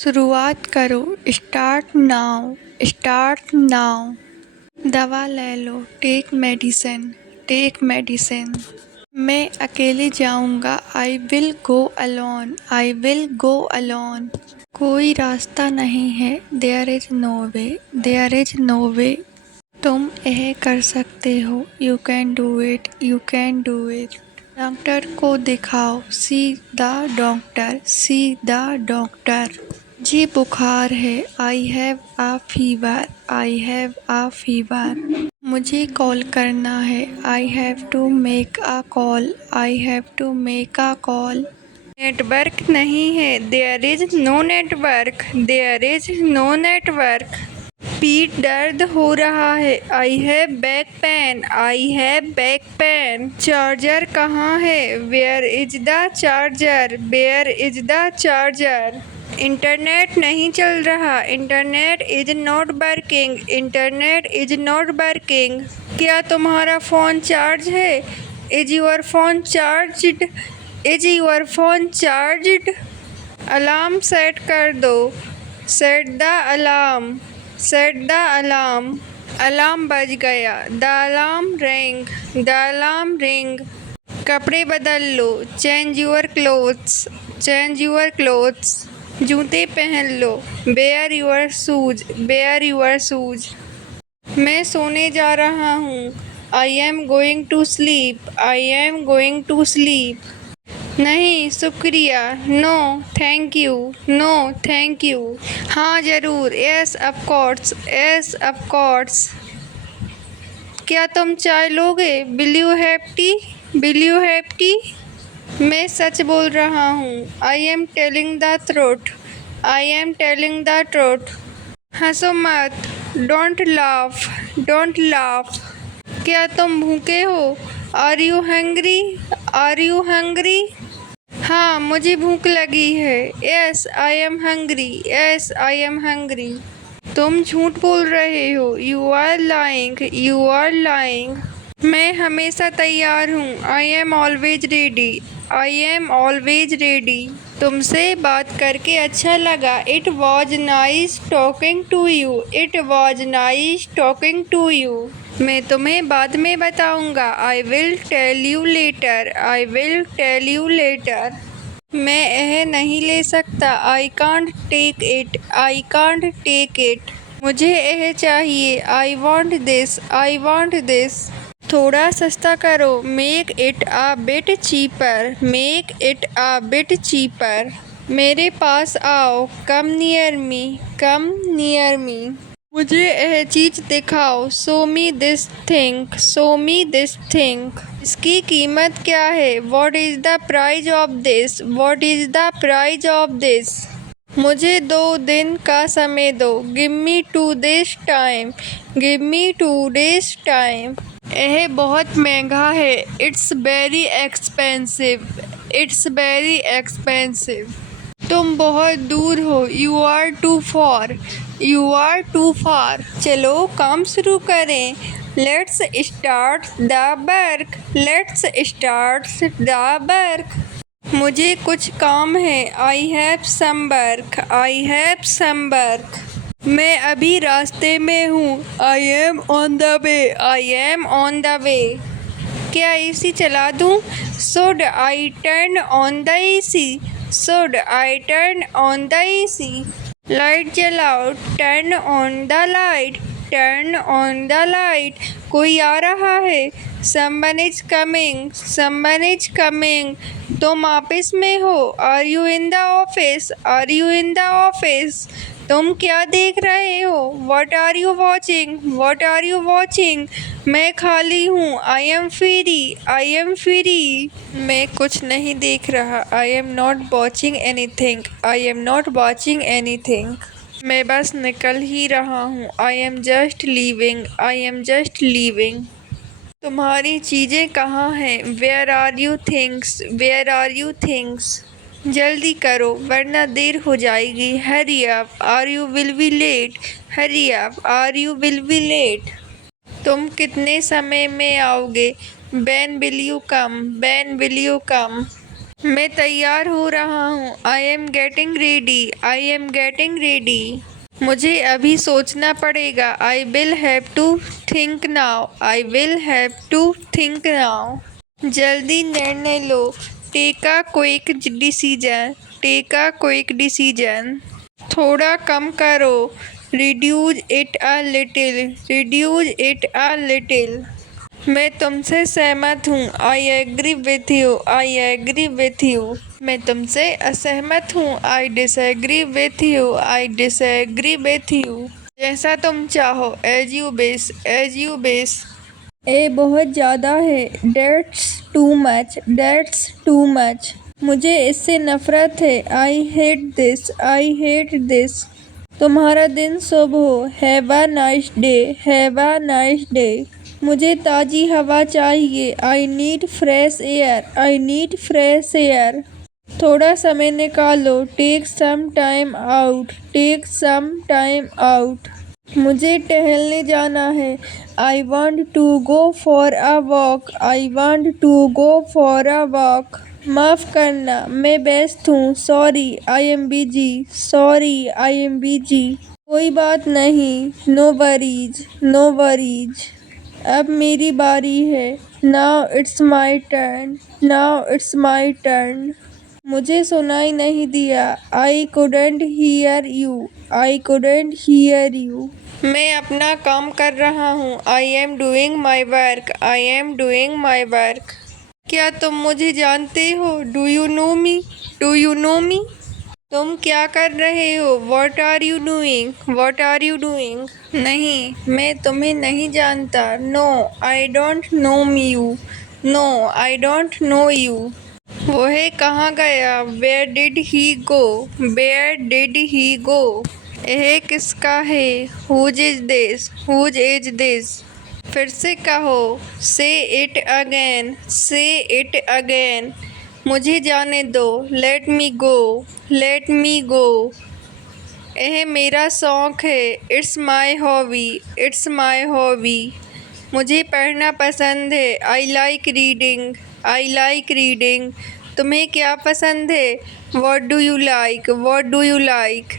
शुरुआत करो। Start now. Start now. दवा ले लो। Take medicine. Take medicine. मैं अकेले जाऊंगा। I will go alone. I will go alone. कोई रास्ता नहीं है। There is no way. There is no way. तुम यह कर सकते हो। You can do it. You can do it. Doctor को दिखाओ। See the doctor. See the doctor. मुझे बुखार है। I have a fever. I have a fever. मुझे कॉल करना है। I have to make a call. I have to make a call. Network नहीं है। There is no network. There is no network. पीठ दर्द हो रहा है। I have back pain. I have back pain. Charger कहाँ है? Where is the charger? Where is the charger? Internet नहीं चल रहा। Internet is not working. Internet is not working. क्या तुम्हारा फ़ोन चार्ज है? Is your phone charged? Is your phone charged? Alarm set कर दो। Set the alarm. Set the alarm. Alarm बज गया। The alarm ring. The alarm ring. कपड़े बदल लो। Change your clothes. Change your clothes. जूते पहन लो। Wear your shoes. Wear your shoes. मैं सोने जा रहा हूँ। I am going to sleep. I am going to sleep. नहीं शुक्रिया। No thank you. No thank you. हाँ ज़रूर। Yes of course. Yes of course. क्या तुम चाय लोगे? Will you have tea? Will you have tea? मैं सच बोल रहा हूँ। I am telling the truth. I am telling the truth. हंसो मत। Don't laugh. Don't laugh. क्या तुम भूखे हो? Are you hungry? Are you hungry? हाँ मुझे भूख लगी है। Yes I am hungry. Yes I am hungry. तुम झूठ बोल रहे हो। You are lying. You are lying. मैं हमेशा तैयार हूँ। I am always ready. I am always ready. तुमसे बात करके अच्छा लगा। It was nice talking to you. It was nice talking to you. मैं तुम्हें बाद में बताऊंगा। I will tell you later. I will tell you later. मैं यह नहीं ले सकता। I can't take it. I can't take it. मुझे यह चाहिए। I want this. I want this. थोड़ा सस्ता करो। Make it a bit cheaper. Make it a bit cheaper. मेरे पास आओ। Come near me. Come near me. मुझे यह चीज़ दिखाओ। Show me this thing. Show me this thing. इसकी कीमत क्या है? What is the price of this? What is the price of this? मुझे 2 दिन का समय दो। Give me 2 days time. Give me 2 days time. यह बहुत महंगा है। It's very expensive. It's very expensive. तुम बहुत दूर हो। You are too far. You are too far. चलो काम शुरू करें। Let's start the work. Let's start the work. मुझे कुछ काम है। I have some work. I have some work. मैं अभी रास्ते में हूँ। I am on the way. I am on the way. क्या एसी चला दूँ? Should I turn on the AC? Should I turn on the AC? Light जलाओ। Turn on the light. Turn on the light. कोई आ रहा है। Someone is coming. Someone is coming. तुम office में हो। Are you in the office? Are you in the office? तुम क्या देख रहे हो? What are you watching? What are you watching? मैं खाली हूँ। I am free. I am free. मैं कुछ नहीं देख रहा। I am not watching anything. I am not watching anything. मैं बस निकल ही रहा हूँ। I am just leaving. I am just leaving. तुम्हारी चीज़ें कहाँ हैं? Where are you things? Where are you things? जल्दी करो वरना देर हो जाएगी। Hurry up. Or you will be late. Hurry up. Or you will be late. तुम कितने समय में आओगे? When will you come? When will you come? मैं तैयार हो रहा हूँ। I am getting ready. I am getting ready. मुझे अभी सोचना पड़ेगा। I will have to think now. I will have to think now. जल्दी निर्णय लो। Take a quick decision. Take a quick decision. थोड़ा कम करो। Reduce it a little. Reduce it a little. मैं तुमसे सहमत हूँ। I agree with you. I agree with you. मैं तुमसे असहमत हूँ। I disagree with you. I disagree with you. जैसा तुम चाहो। As you wish. As you wish. ये बहुत ज़्यादा है। That's too much. That's too much. मुझे इससे नफरत है। I hate this. I hate this. तुम्हारा दिन शुभ हो। Have a nice day. Have a nice day. मुझे ताज़ी हवा चाहिए। I need fresh air. I need fresh air. थोड़ा समय निकालो। Take some time out. Take some time out. मुझे टहलने जाना है। I want to go for a walk. I want to go for a walk. माफ़ करना, मैं व्यस्त हूँ। Sorry, I am busy. Sorry, I am busy. कोई बात नहीं। No worries. No worries. अब मेरी बारी है। Now it's my turn. Now it's my turn. मुझे सुनाई नहीं दिया। I couldn't hear you. I couldn't hear you. मैं अपना काम कर रहा हूँ। I am doing my work. I am doing my work. क्या तुम मुझे जानते हो? Do you know me? Do you know me? तुम क्या कर रहे हो? What are you doing? What are you doing? नहीं, मैं तुम्हें नहीं जानता। No, I don't know you. No, I don't know you. वह कहाँ गया? Where did he go? Where did he go? यह किसका है? Whose is this? Whose is this? फिर से कहो। Say it again. Say it again. मुझे जाने दो। लेट मी गो। लेट मी गो। यह मेरा शौक़ है। It's my hobby. It's my hobby. मुझे पढ़ना पसंद है। I like reading. I like reading. तुम्हें क्या पसंद है? What do you like? What do you like?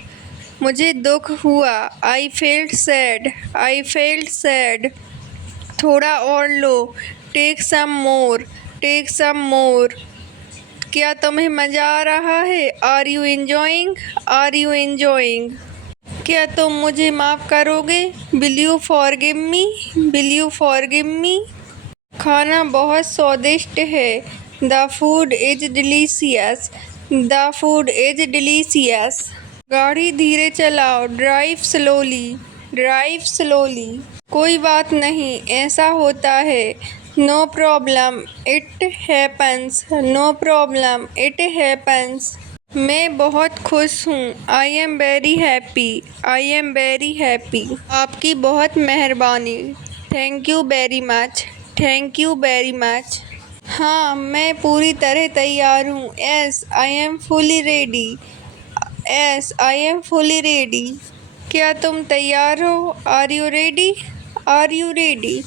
मुझे दुख हुआ। I felt sad. I felt sad. थोड़ा और लो। टेक सम मोर। टेक सम मोर। क्या तुम्हें मज़ा आ रहा है? Are you enjoying? Are you enjoying? क्या तुम मुझे माफ़ करोगे? Will you forgive me? Will you forgive me? खाना बहुत स्वादिष्ट है। The food is delicious. The food is delicious. गाड़ी धीरे चलाओ। Drive slowly. Drive slowly. कोई बात नहीं, ऐसा होता है। No problem, it happens. No problem, it happens. मैं बहुत खुश हूँ। I am very happy. I am very happy. आपकी बहुत मेहरबानी। Thank you very much. Thank you very much. हाँ, मैं पूरी तरह तैयार हूँ। Yes, I am fully ready. Yes, I am fully ready. क्या तुम तैयार हो? Are you ready? Are you ready?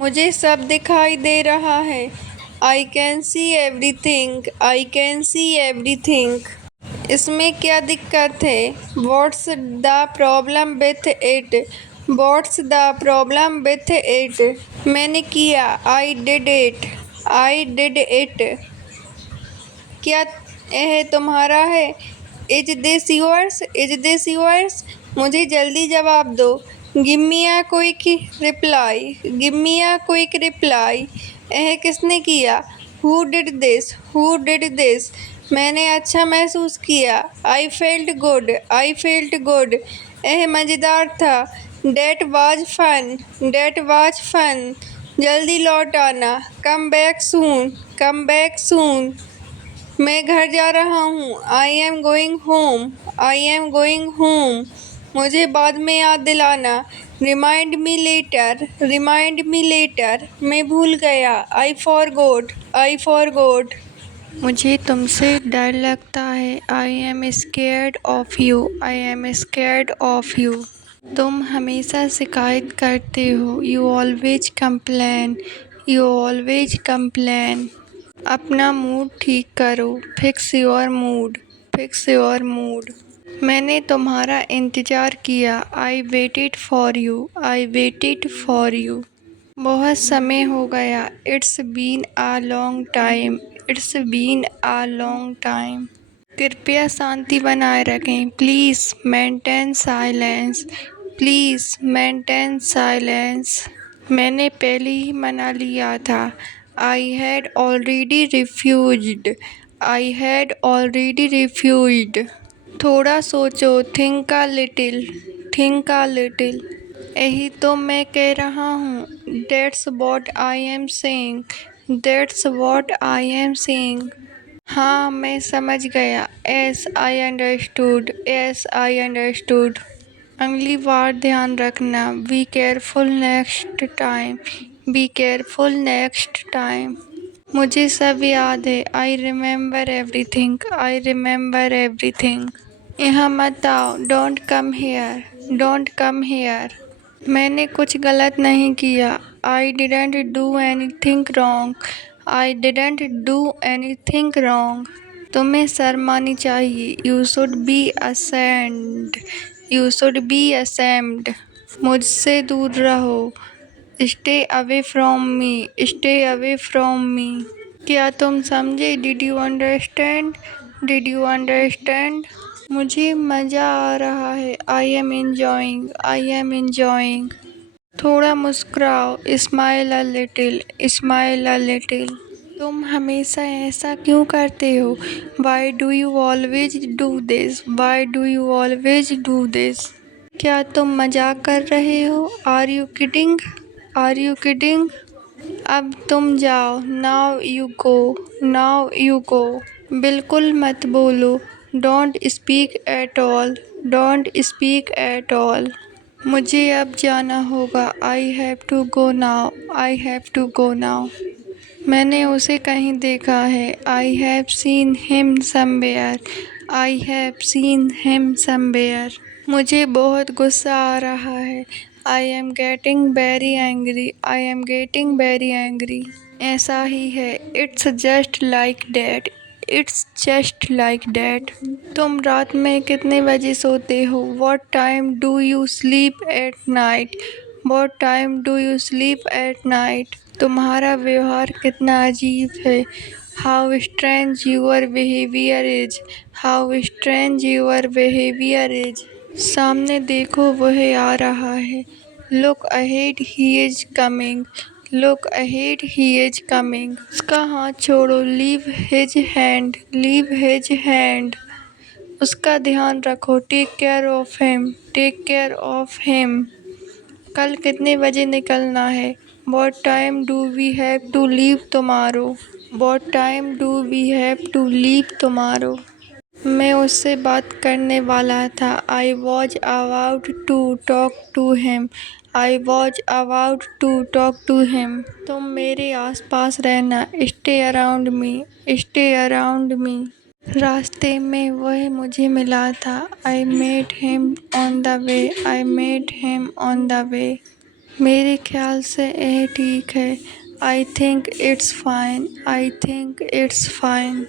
मुझे सब दिखाई दे रहा है। I can see everything. I can see everything. इसमें क्या दिक्कत है? What's the problem with it? What's the problem with it? मैंने किया। I did it. I did it. क्या यह तुम्हारा है? Is this yours? Is this yours? मुझे जल्दी जवाब दो। Give me a quick reply. Give me a quick reply. यह किसने किया? Who did this? Who did this? मैंने अच्छा महसूस किया। I felt good. I felt good. यह मज़ेदार था। That was fun. That was fun. जल्दी लौट आना। Come back soon. Come back soon. मैं घर जा रहा हूँ। I am going home. I am going home. मुझे बाद में याद दिलाना। Remind me later. Remind me later. मैं भूल गया। I forgot. I forgot. मुझे तुमसे डर लगता है। I am scared of you. I am scared of you. तुम हमेशा शिकायत करते हो। You always complain. You always complain. अपना मूड ठीक करो, fix your mood, fix your mood. मैंने तुम्हारा इंतज़ार किया, I waited for you, I waited for you. बहुत समय हो गया, it's been a long time, it's been a long time. कृपया शांति बनाए रखें, please maintain silence, please maintain silence. मैंने पहले ही मना लिया था, I had already refused, I had already refused. थोड़ा सोचो, think a little, think a little. यही तो मैं कह रहा हूँ, that's what I am saying, that's what I am saying. हाँ मैं समझ गया, yes I understood, S I understood. अगली बार ध्यान रखना, be careful next time, be careful next time. मुझे सब याद है, I remember everything, I remember everything. यहाँ मत आओ, don't come here, don't come here. मैंने कुछ गलत नहीं किया, I didn't do anything wrong, I didn't do anything wrong. तुम्हें शर्म आनी चाहिए, you should be ashamed, you should be ashamed. मुझसे दूर रहो, stay away from me, stay away from me. क्या तुम समझे? Did you understand, did you understand? मुझे मज़ा आ रहा है, I am enjoying, I am enjoying. थोड़ा मुस्कुराओ, smile a little, smile a little. तुम हमेशा ऐसा क्यों करते हो? Why do you always do this, why do you always do this? क्या तुम मजाक कर रहे हो? Are you kidding, are you kidding? अब तुम जाओ, now you go, now you go. बिल्कुल मत बोलो, don't speak at all, don't speak at all. मुझे अब जाना होगा, I have to go now, I have to go now. मैंने उसे कहीं देखा है, I have seen him somewhere, I have seen him somewhere. मुझे बहुत गुस्सा आ रहा है, I am getting very angry, I am getting very angry. ऐसा ही है, it's just like that, it's just like that. तुम रात में कितने बजे सोते हो? What time do you sleep at night, what time do you sleep at night? तुम्हारा व्यवहार कितना अजीब है, how strange your behaviour is, how strange your behaviour is. सामने देखो, वह आ रहा है, look ahead he is coming, look ahead he is coming. उसका हाथ छोड़ो, leave his hand, leave his hand. उसका ध्यान रखो, take care of him, take care of him. कल कितने बजे निकलना है? What time do we have to leave tomorrow, what time do we have to leave tomorrow? मैं उससे बात करने वाला था, I was about to talk to him, I was about to talk to him. तुम मेरे आसपास रहना, stay around me, stay around me. रास्ते में वह मुझे मिला था, I met him on the way, I met him on the way. मेरे ख्याल से यह ठीक है, I think it's fine, I think it's fine.